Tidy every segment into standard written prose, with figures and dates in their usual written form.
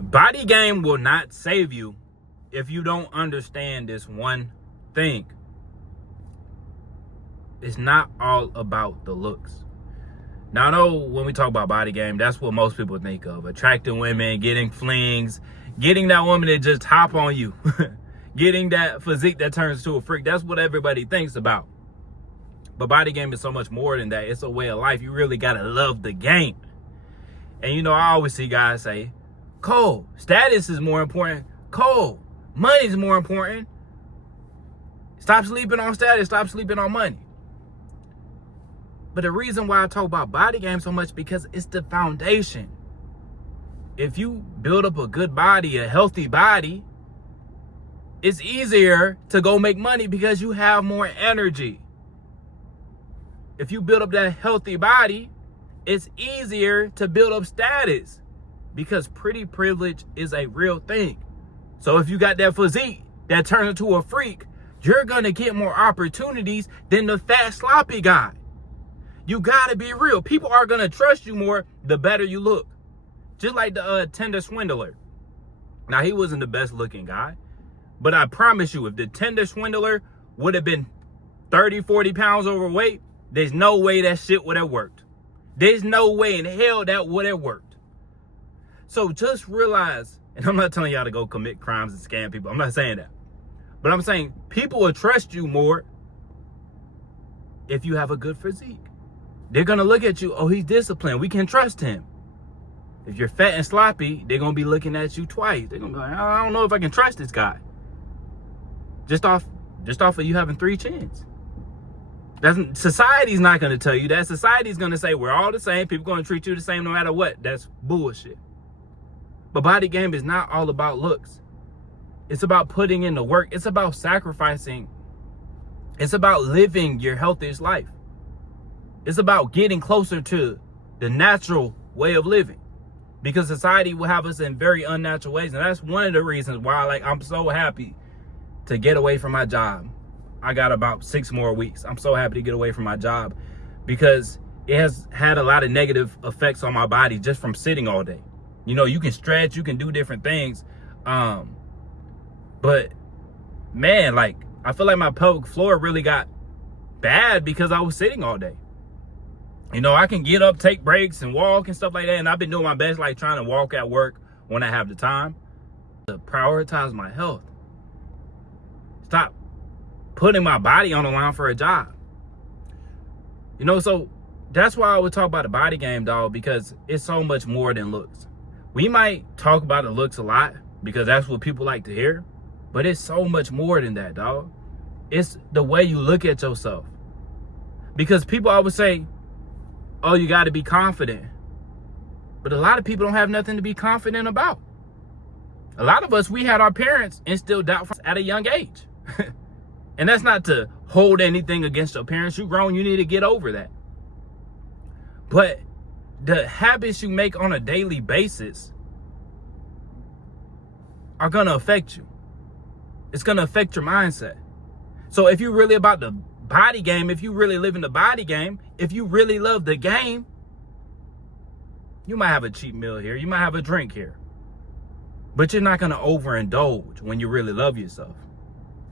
Body game will not save you if you don't understand this one thing. It's not all about the looks. Now, I know when we talk about body game, that's what most people think of. Attracting women, getting flings, getting that woman to just hop on you. Getting that physique that turns to a freak. That's what everybody thinks about. But body game is so much more than that. It's a way of life. You really got to love the game. And you know, I always see guys say, Cole, status is more important. Cole, money is more important. Stop sleeping on status. Stop sleeping on money. But the reason why I talk about body game so much, because it's the foundation. If you build up a good body, a healthy body, it's easier to go make money because you have more energy. If you build up that healthy body, it's easier to build up status because pretty privilege is a real thing. So if you got that physique that turns into a freak, you're going to get more opportunities than the fat, sloppy guy. You got to be real. People are going to trust you more the better you look. Just like the Tinder swindler. Now, he wasn't the best looking guy. But I promise you, if the Tinder swindler would have been 30, 40 pounds overweight, there's no way that shit would have worked. There's no way in hell that would have worked. So just realize, and I'm not telling y'all to go commit crimes and scam people. I'm not saying that. But I'm saying people will trust you more if you have a good physique. They're going to look at you, oh, he's disciplined. We can trust him. If you're fat and sloppy, they're going to be looking at you twice. They're going to be like, I don't know if I can trust this guy. Just off of you having 3 chins. Society's not going to tell you that. Society's going to say we're all the same. People going to treat you the same no matter what. That's bullshit. But body game is not all about looks. It's about putting in the work. It's about sacrificing. It's about living your healthiest life. It's about getting closer to the natural way of living, because society will have us in very unnatural ways. And that's one of the reasons why, I'm so happy to get away from my job. I got about 6 more weeks. I'm so happy to get away from my job because it has had a lot of negative effects on my body just from sitting all day. You know, you can stretch, you can do different things. But man, I feel like my pelvic floor really got bad because I was sitting all day. You know, I can get up, take breaks and walk and stuff like that. And I've been doing my best, trying to walk at work when I have the time to prioritize my health. Stop putting my body on the line for a job. You know, so that's why I would talk about the body game, dog, because it's so much more than looks. We might talk about the looks a lot because that's what people like to hear, but it's so much more than that, dog. It's the way you look at yourself. Because people always say, oh, you got to be confident. But a lot of people don't have nothing to be confident about. A lot of us, we had our parents instill doubt at a young age. And that's not to hold anything against your parents. You're grown, you need to get over that. But the habits you make on a daily basis are going to affect you. It's going to affect your mindset. So if you're really about the body game, if you really live in the body game, if you really love the game, you might have a cheap meal here. You might have a drink here. But you're not going to overindulge when you really love yourself.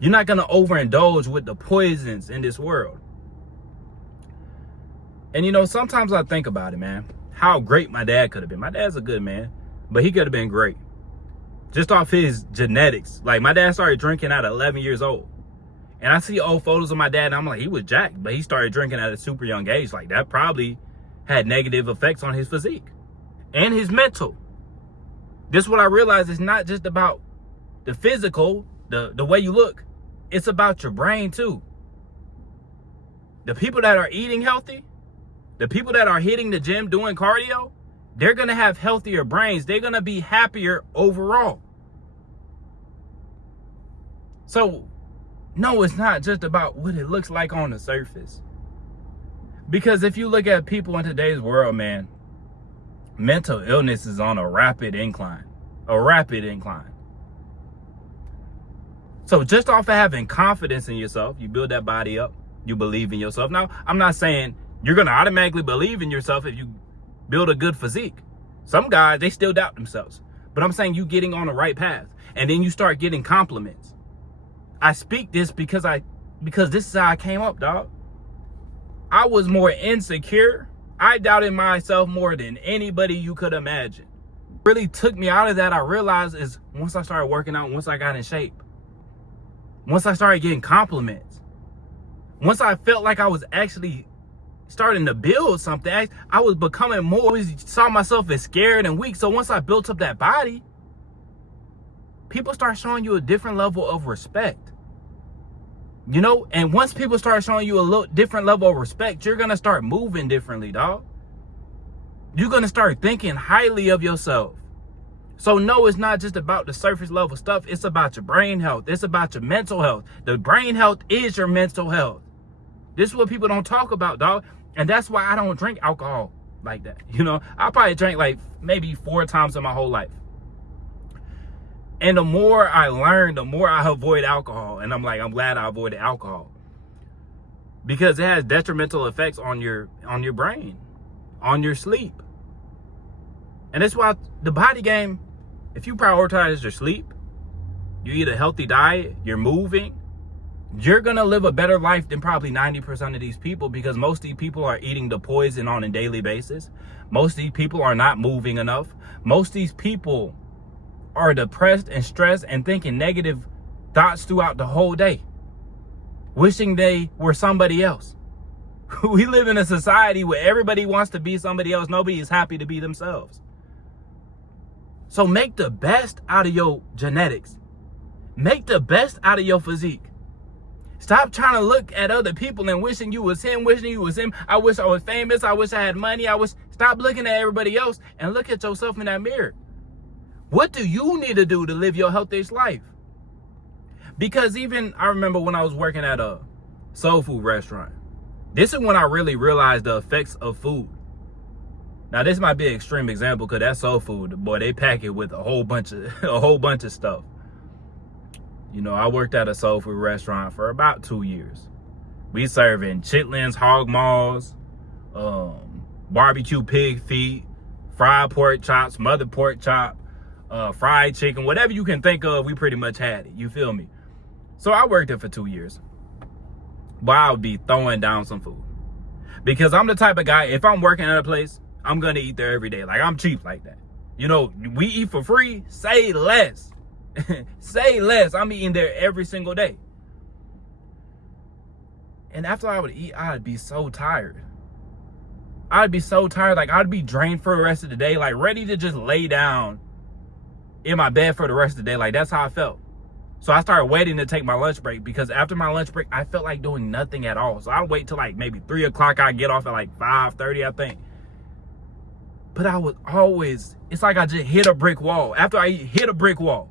You're not going to overindulge with the poisons in this world. And, you know, sometimes I think about it, man, how great my dad could have been. My dad's a good man, but he could have been great. Just off his genetics. My dad started drinking at 11 years old. And I see old photos of my dad, and I'm like, he was jacked, but he started drinking at a super young age. That probably had negative effects on his physique and his mental. This is what I realized. It's not just about the physical, the way you look. It's about your brain, too. The people that are eating healthy, the people that are hitting the gym, doing cardio, they're going to have healthier brains. They're going to be happier overall. So, no, it's not just about what it looks like on the surface. Because if you look at people in today's world, man, mental illness is on a rapid incline. A rapid incline. So just off of having confidence in yourself, you build that body up, you believe in yourself. Now, I'm not saying you're going to automatically believe in yourself if you build a good physique. Some guys, they still doubt themselves. But I'm saying you getting on the right path. And then you start getting compliments. I speak this because this is how I came up, dog. I was more insecure. I doubted myself more than anybody you could imagine. What really took me out of that, I realized, is once I started working out, once I got in shape, once I started getting compliments, once I felt like I was actually starting to build something, I was becoming more, always saw myself as scared and weak. So once I built up that body, people start showing you a different level of respect. You know, and once people start showing you a little different level of respect, you're going to start moving differently, dog. You're going to start thinking highly of yourself. So no, it's not just about the surface level stuff. It's about your brain health. It's about your mental health. The brain health is your mental health. This is what people don't talk about, dog. And that's why I don't drink alcohol like that. You know, I probably drank like maybe 4 times in my whole life. And the more I learn, the more I avoid alcohol. And I'm glad I avoided alcohol. Because it has detrimental effects on your brain, on your sleep. And that's why the body game, if you prioritize your sleep, you eat a healthy diet, you're moving, you're going to live a better life than probably 90% of these people, because most of these people are eating the poison on a daily basis. Most of these people are not moving enough. Most of these people are depressed and stressed and thinking negative thoughts throughout the whole day, wishing they were somebody else. We live in a society where everybody wants to be somebody else. Nobody is happy to be themselves. So make the best out of your genetics. Make the best out of your physique. Stop trying to look at other people and wishing you was him, wishing you was him. I wish I was famous. I wish I had money. Stop looking at everybody else and look at yourself in that mirror. What do you need to do to live your healthiest life? Because even I remember when I was working at a soul food restaurant, this is when I really realized the effects of food. Now, this might be an extreme example because that's soul food. Boy, they pack it with a whole bunch of stuff. You know, I worked at a soul food restaurant for about 2 years. We serving chitlins, hog maws, barbecue pig feet, fried pork chops, smothered pork chop, fried chicken, whatever you can think of, we pretty much had it. You feel me? So I worked there for 2 years. But I would be throwing down some food. Because I'm the type of guy, if I'm working at a place, I'm going to eat there every day. Like, I'm cheap like that. You know, we eat for free, say less. Say less. I'm eating there every single day. And after I would eat, I'd be so tired. I'd be so tired. Like, I'd be drained for the rest of the day. Like, ready to just lay down in my bed for the rest of the day. Like, that's how I felt. So I started waiting to take my lunch break, because after my lunch break, I felt like doing nothing at all. So I'd wait till like maybe 3 o'clock. I'd get off at like 5:30, I think. But I was always, it's like I just hit a brick wall. After I hit a brick wall,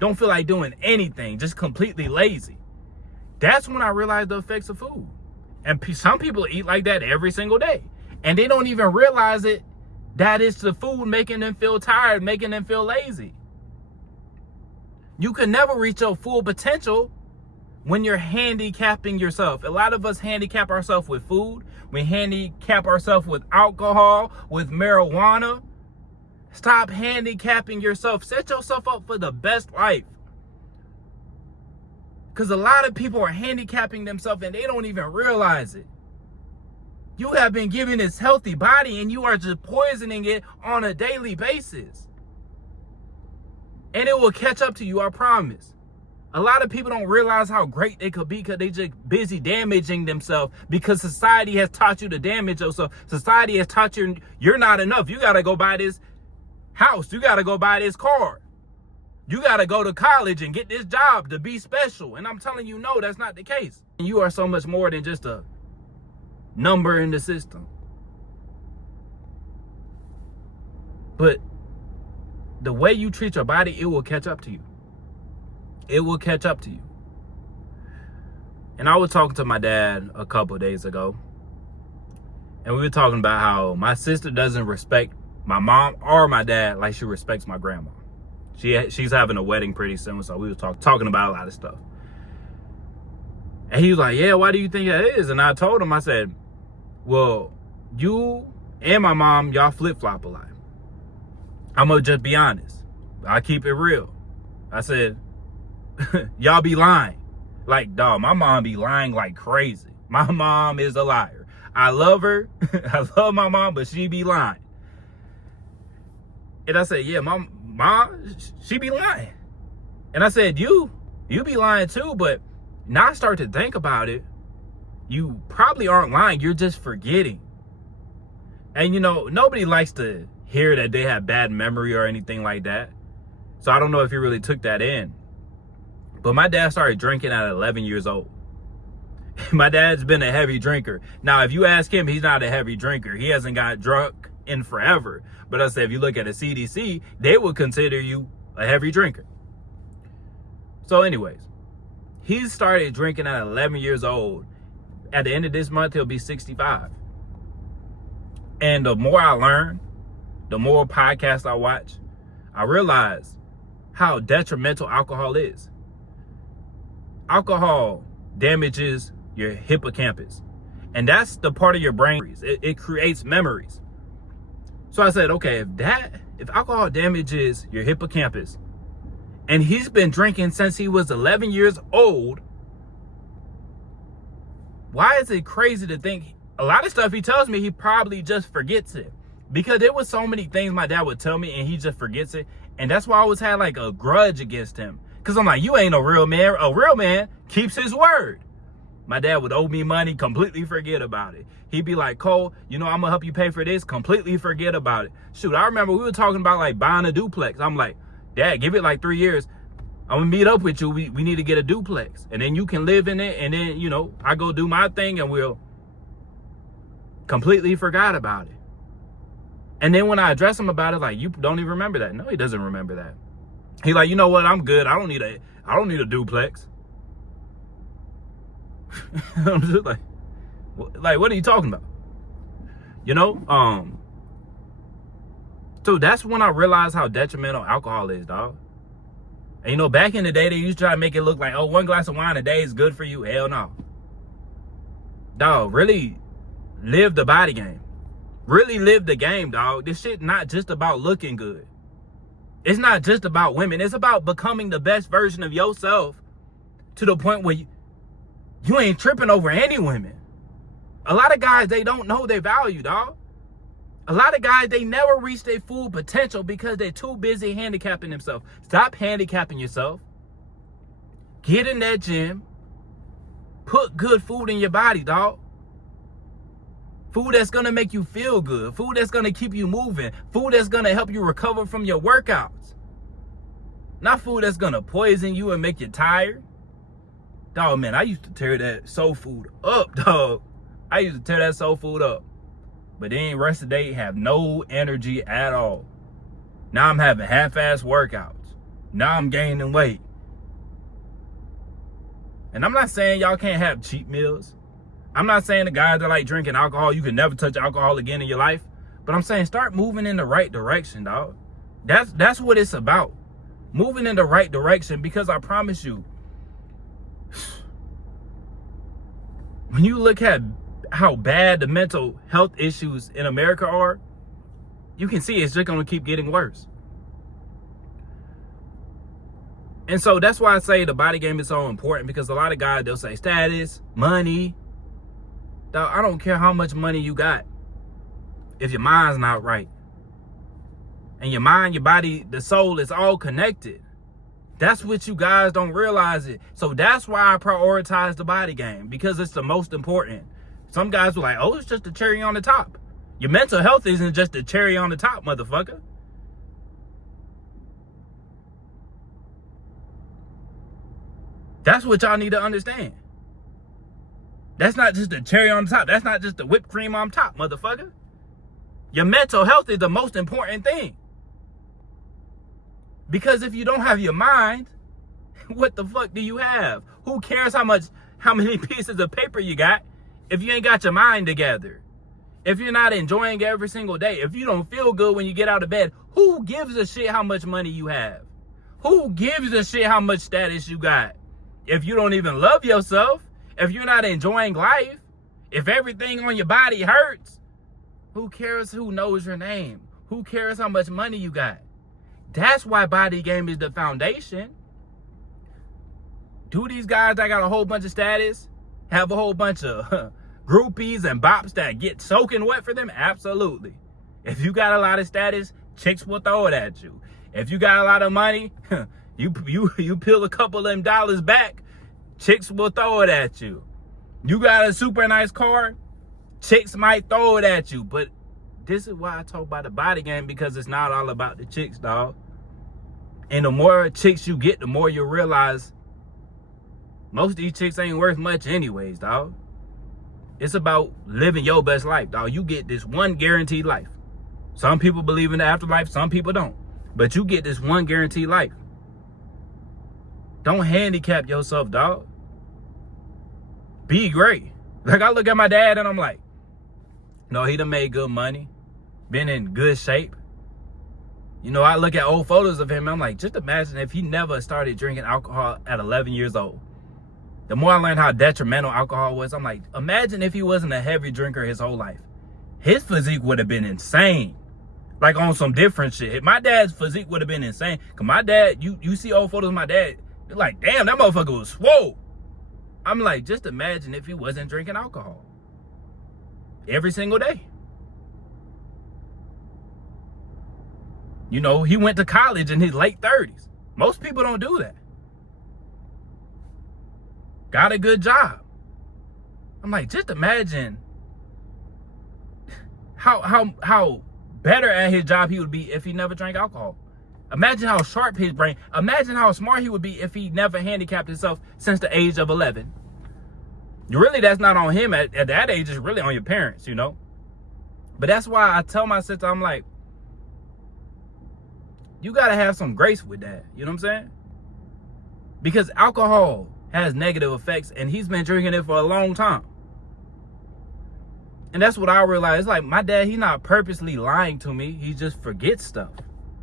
don't feel like doing anything, just completely lazy. That's when I realized the effects of food. And some people eat like that every single day. And they don't even realize it, that it's the food making them feel tired, making them feel lazy. You can never reach your full potential when you're handicapping yourself. A lot of us handicap ourselves with food. We handicap ourselves with alcohol, with marijuana. Stop handicapping yourself. Set yourself up for the best life. Because a lot of people are handicapping themselves and they don't even realize it. You have been given this healthy body and you are just poisoning it on a daily basis. And it will catch up to you, I promise. A lot of people don't realize how great they could be because they just busy damaging themselves, because society has taught you to damage yourself. Society has taught you you're not enough. You got to go buy this house. You got to go buy this car. You got to go to college and get this job to be special. And I'm telling you, no, that's not the case. You are so much more than just a number in the system. But the way you treat your body, it will catch up to you. It will catch up to you. And I was talking to my dad a couple of days ago. And we were talking about how my sister doesn't respect my mom or my dad like she respects my grandma. She's having a wedding pretty soon, so we were talking about a lot of stuff. And he was like, yeah, why do you think that is? And I told him, I said, well, you and my mom, y'all flip-flop a lot. I'm going to just be honest. I keep it real. I said, y'all be lying. Like, dog, my mom be lying like crazy. My mom is a liar. I love her. I love my mom, but she be lying. And I said, yeah, my mom, she be lying. And I said, you be lying too, but now I start to think about it. You probably aren't lying. You're just forgetting. And, you know, nobody likes to hear that they have bad memory or anything like that. So I don't know if he really took that in. But my dad started drinking at 11 years old. My dad's been a heavy drinker. Now, if you ask him, he's not a heavy drinker. He hasn't got drunk in forever. But I said, if you look at the CDC, they would consider you a heavy drinker. So anyways, he started drinking at 11 years old. At the end of this month, he'll be 65. And the more I learn, the more podcasts I watch, I realize how detrimental alcohol is. Alcohol damages your hippocampus. And that's the part of your brain. It creates memories. So I said, okay, if alcohol damages your hippocampus, and he's been drinking since he was 11 years old, why is it crazy to think a lot of stuff he tells me, he probably just forgets it? Because there was so many things my dad would tell me and he just forgets it. And that's why I always had like a grudge against him. Because I'm like, you ain't a real man. A real man keeps his word. My dad would owe me money, completely forget about it. He'd be like, Cole, you know, I'm going to help you pay for this. Completely forget about it. Shoot, I remember we were talking about like buying a duplex. I'm like, Dad, give it like 3 years. I'm going to meet up with you. We need to get a duplex. And then you can live in it. And then, you know, I go do my thing and we'll completely forgot about it. And then when I address him about it, like, you don't even remember that. No, he doesn't remember that. He like, you know what? I'm good. I don't need a duplex. I'm just like, what are you talking about? You know? So that's when I realized how detrimental alcohol is, dog. And you know, back in the day, they used to try to make it look like, oh, 1 glass of wine a day is good for you. Hell no. Dog, really live the body game. Really live the game, dog. This shit not just about looking good. It's not just about women. It's about becoming the best version of yourself to the point where you ain't tripping over any women. A lot of guys, they don't know their value, dog. A lot of guys, they never reach their full potential because they're too busy handicapping themselves. Stop handicapping yourself. Get in that gym. Put good food in your body, dog. Food that's going to make you feel good. Food that's going to keep you moving. Food that's going to help you recover from your workouts. Not food that's going to poison you and make you tired. Dog, man, I used to tear that soul food up, dog. I used to tear that soul food up. But then rest of the day, have no energy at all. Now I'm having half-ass workouts. Now I'm gaining weight. And I'm not saying y'all can't have cheat meals. I'm not saying the guys that like drinking alcohol, you can never touch alcohol again in your life. But I'm saying start moving in the right direction, dog. That's what it's about. Moving in the right direction, because I promise you, when you look at how bad the mental health issues in America are, you can see it's just going to keep getting worse. And so that's why I say the body game is so important, because a lot of guys, they'll say status, money. Dog, I don't care how much money you got if your mind's not right. And your mind, your body, the soul is all connected. That's what you guys don't realize it. So that's why I prioritize the body game, because it's the most important. Some guys were like, oh, it's just the cherry on the top. Your mental health isn't just the cherry on the top, motherfucker. That's what y'all need to understand. That's not just the cherry on the top. That's not just the whipped cream on top, motherfucker. Your mental health is the most important thing. Because if you don't have your mind, what the fuck do you have? Who cares how many pieces of paper you got if you ain't got your mind together? If you're not enjoying every single day, if you don't feel good when you get out of bed, who gives a shit how much money you have? Who gives a shit how much status you got? If you don't even love yourself, if you're not enjoying life, if everything on your body hurts, who cares who knows your name? Who cares how much money you got? That's why body game is the foundation. Do these guys that got a whole bunch of status have a whole bunch of groupies and bops that get soaking wet for them? Absolutely. If you got a lot of status, chicks will throw it at you. If you got a lot of money, you peel a couple of them dollars back, chicks will throw it at you. You got a super nice car, chicks might throw it at you. But this is why I talk about the body game, because it's not all about the chicks, dog. And the more chicks you get, the more you realize most of these chicks ain't worth much anyways, dog. It's about living your best life, dog. You get this one guaranteed life. Some people believe in the afterlife, some people don't. But you get this one guaranteed life. Don't handicap yourself, dog. Be great. Like, I look at my dad and I'm like, no, he done made good money, been in good shape. You know, I look at old photos of him and I'm like, just imagine if he never started drinking alcohol at 11 years old. The more I learned how detrimental alcohol was, I'm like, imagine if he wasn't a heavy drinker his whole life. His physique would have been insane. Like, on some different shit. My dad's physique would have been insane. Cause my dad, you see old photos of my dad, you're like, damn, that motherfucker was swole. I'm like, just imagine if he wasn't drinking alcohol every single day. You know, he went to college in his late 30s. Most people don't do that. Got a good job. I'm like, just imagine how better at his job he would be if he never drank alcohol. Imagine how sharp his brain, imagine how smart he would be if he never handicapped himself since the age of 11. Really, that's not on him at that age, it's really on your parents, you know? But that's why I tell my sister, I'm like, you gotta have some grace with that, you know what I'm saying? Because alcohol has negative effects and he's been drinking it for a long time. And that's what I realized. Like, my dad, he's not purposely lying to me. He just forgets stuff.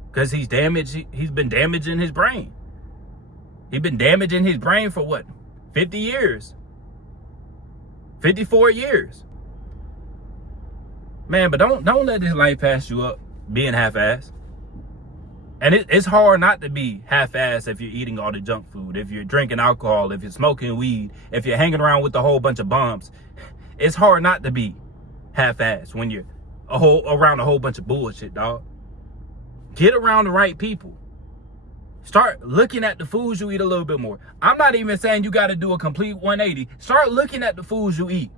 Because he's damaged. He's been damaging his brain. He's been damaging his brain for what? 50 years. 54 years. Man, but don't let this life pass you up being half-assed. And it's hard not to be half-assed if you're eating all the junk food, if you're drinking alcohol, if you're smoking weed, if you're hanging around with a whole bunch of bums. It's hard not to be half-assed when you're around a whole bunch of bullshit, dog. Get around the right people. Start looking at the foods you eat a little bit more. I'm not even saying you got to do a complete 180. Start looking at the foods you eat.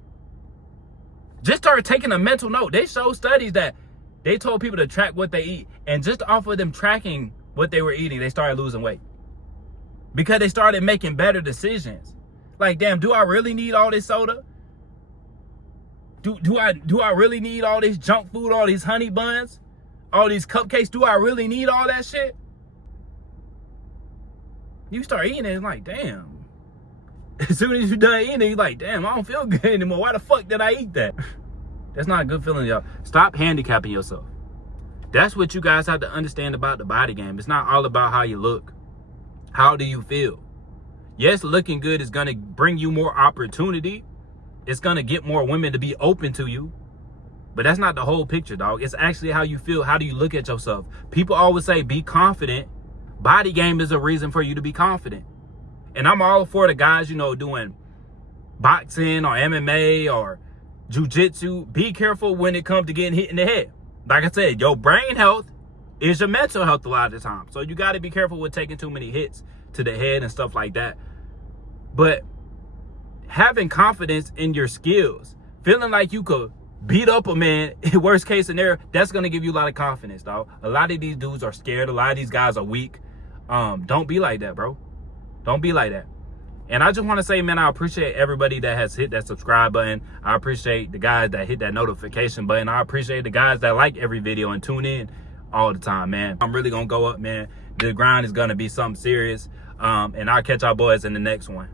Just start taking a mental note. They show studies that they told people to track what they eat. And just off of them tracking what they were eating, they started losing weight. Because they started making better decisions. Like, damn, do I really need all this soda? Do I really need all this junk food, all these honey buns, all these cupcakes? Do I really need all that shit? You start eating it, it's like, damn. As soon as you're done eating it, you're like, damn, I don't feel good anymore. Why the fuck did I eat that? That's not a good feeling, y'all. Stop handicapping yourself. That's what you guys have to understand about the body game. It's not all about how you look. How do you feel? Yes, looking good is going to bring you more opportunity. It's going to get more women to be open to you. But that's not the whole picture, dog. It's actually how you feel. How do you look at yourself? People always say, be confident. Body game is a reason for you to be confident. And I'm all for the guys, you know, doing boxing or MMA or jiu-jitsu. Be careful when it comes to getting hit in the head. Like I said, your brain health is your mental health a lot of the time. So you got to be careful with taking too many hits to the head and stuff like that. But having confidence in your skills, feeling like you could beat up a man, in worst case scenario, that's going to give you a lot of confidence, dog. A lot of these dudes are scared. A lot of these guys are weak. Don't be like that, bro. Don't be like that. And I just want to say, man, I appreciate everybody that has hit that subscribe button. I appreciate the guys that hit that notification button. I appreciate the guys that like every video and tune in all the time, man. I'm really going to go up, man. The grind is going to be something serious. And I'll catch y'all boys in the next one.